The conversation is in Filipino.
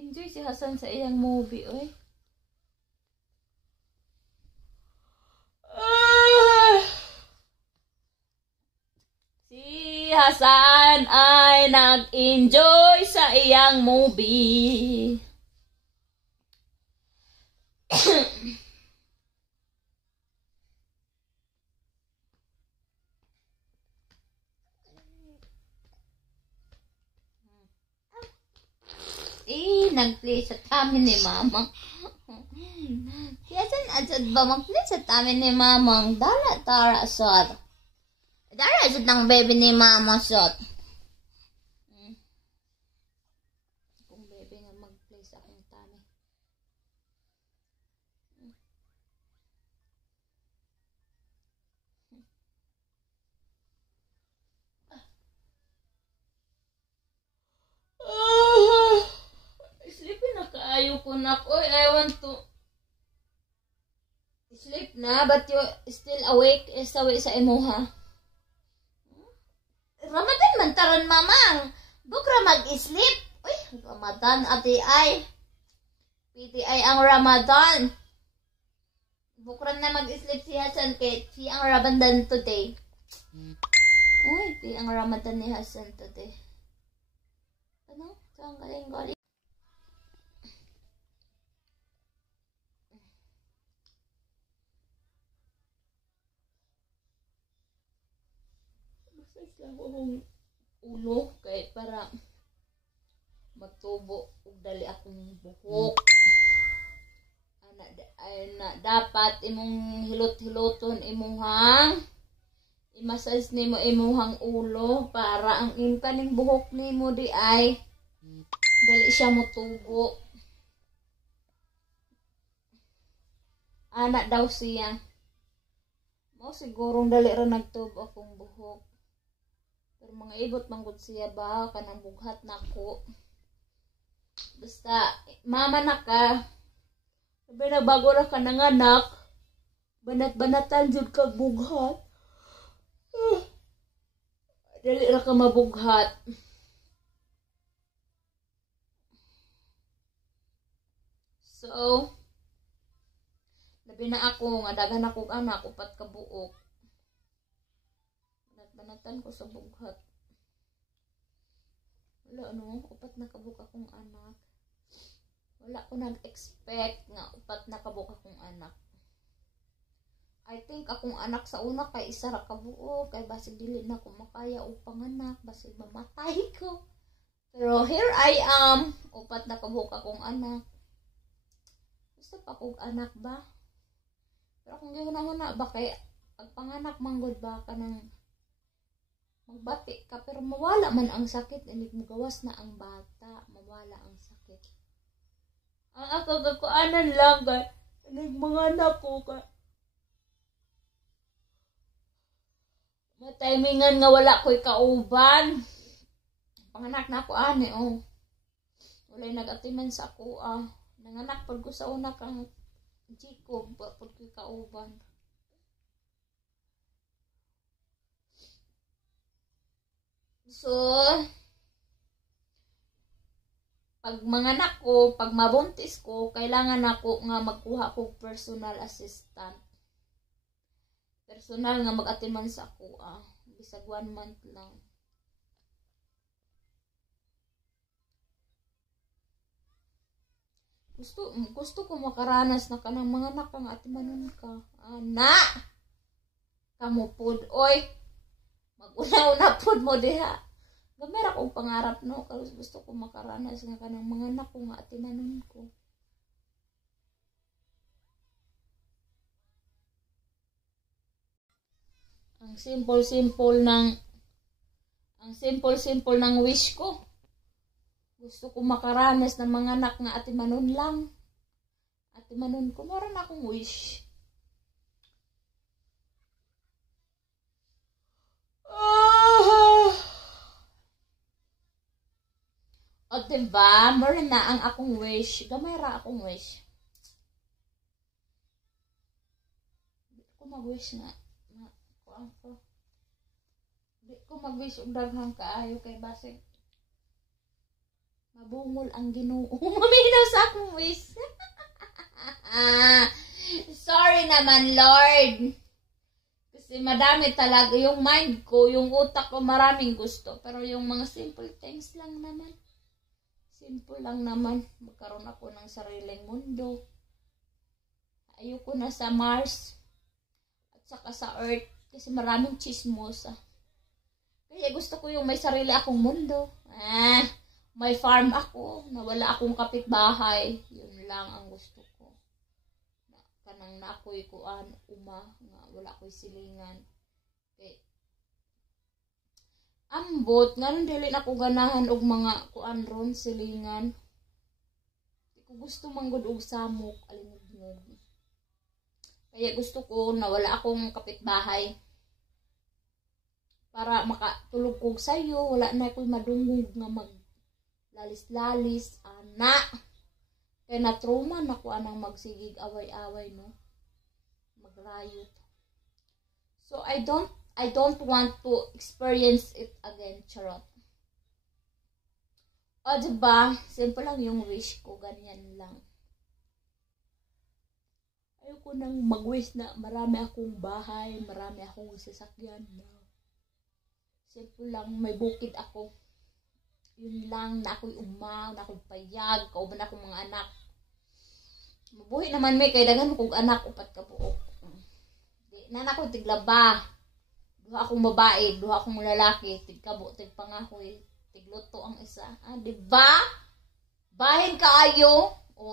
Enjoy si Hasan sa iyang movie, oy. Si Hasan ay nag-enjoy sa iyang movie. Nag-play sa tamin ni Mamang. Kaya saan ba mag-play sa tamin ni Mamang? Dala tara sot. Dala sot ng baby ni Mamang sot. Kung baby nga mag-play sa akong tamin. Sleepy na kaayo ko na ko. I want to sleep na, but you still awake. Sawi sa imuha. Ramadan man taron mamang. Bukra mag-sleep. Uy, Ramadan ati ay. PTI ang Ramadan. Bukra na mag-sleep si Hasan kay si ang Ramadan today. Uy, di ang Ramadan ni Hasan today. Ano? Saan galing? Akong ulo kay para magtubo ug dali akong buhok. Dapat imong hilot-hiloton imuhang i-massage nimo imuhang ulo para ang kaning buhok nimo di ay dali siya motubo. Ana daw siya. Mo sigurong dali ra nagtubo akong buhok. Pero mga ibot manggod siya ba kanang bughat nako. Basta mama na ka. Sabi na bago ra ka nanganak. Banat-banatan jud kag bughat. Dali ra ka mabughat. So, labi na ako nga daghan akong anak upat ka buok. Banatan ko sa bughat. Wala ano, upat na kabuk akong anak. Wala ko nag-expect nga upat na kabuk akong anak. I think akong anak sa una kay isa ra kabuok, kay basig dili na ko makaya og panganak, basig mamatay ko. Pero here I am, upat na kabuk akong anak. Gusto pa kong anak ba? Pero kung gihuna-huna ba kay pagpanganak manggod ba kanang magbati ka pero mawala man ang sakit, inig mo gawas na ang bata, mawala ang sakit. Ang ako kakuanan lang kay inig mga anak ko ka matimingan nga wala ko'y kauban. Panganak na ako ani walay nag-atiman sa ako nanganak pag ko sa una kang Jacob pag ko'y kauban. So, pag manganak ko, pag mabuntis ko, kailangan ako nga magkuha ko personal assistant. Personal nga mag-atiman sa ako, bisag 1 month lang. Gusto ko makaranas na kanang manganak kang atimanon ka. Na! Kamupod, oy! Mag-una-una pod mo diha. Gamay ra kong pangarap no, kasi gusto ko makaranas nga kanang mga anak ko nga atinanon ko. Ang simple-simple ng wish ko. Gusto ko makaranas ng mga anak nga atimanon lang. Atimanon ko, mara na akong wish. O diba, mara na ang akong wish. Gamay ra akong wish. Di ko mag-wish nga. Di ko mag-wish og daghang kaayo kay basig Mabungol ang Ginoo. Maminaw sa akong wish. Sorry naman, Lord. Kasi madami talaga yung mind ko, yung utak ko, maraming gusto. Pero yung mga simple things lang naman. Simple lang naman. Magkaroon ako ng sariling mundo. Ayoko na sa Mars. At saka sa Earth. Kasi maraming chismosa. Kaya gusto ko yung may sarili akong mundo. May farm ako. Na wala akong kapitbahay. Yun lang ang gusto ko. Kanang na ako'y kuan uma nga wala ko'y silingan kay ambot nga nung dili na ko ganahan og mga kuan ron silingan di ko gusto manggod og samok alinugnog kaya gusto ko na wala akong kapitbahay para makatulog ko sayo wala na ko'y madungog nga mag lalis-lalis ana. Kaya na-trauma na ko anang magsigig away-away, no? Magrayot. So, I don't want to experience it again, charot. O, diba? Simple lang yung wish ko, ganyan lang. Ayoko nang mag-wish na marami akong bahay, marami akong sasakyan na. Simple lang, may bukid ako. Yun lang, na ako'y umaw, na ako'y payag, kauban akong mga anak. Mabuhi naman may kay daghan kong anak, upat ka buok. Di na ako tiglaba. Duha akong babae, duha akong lalaki, tigkabo, tigpangahoy, tigluto ang isa. Di ba? Bahin kaayo o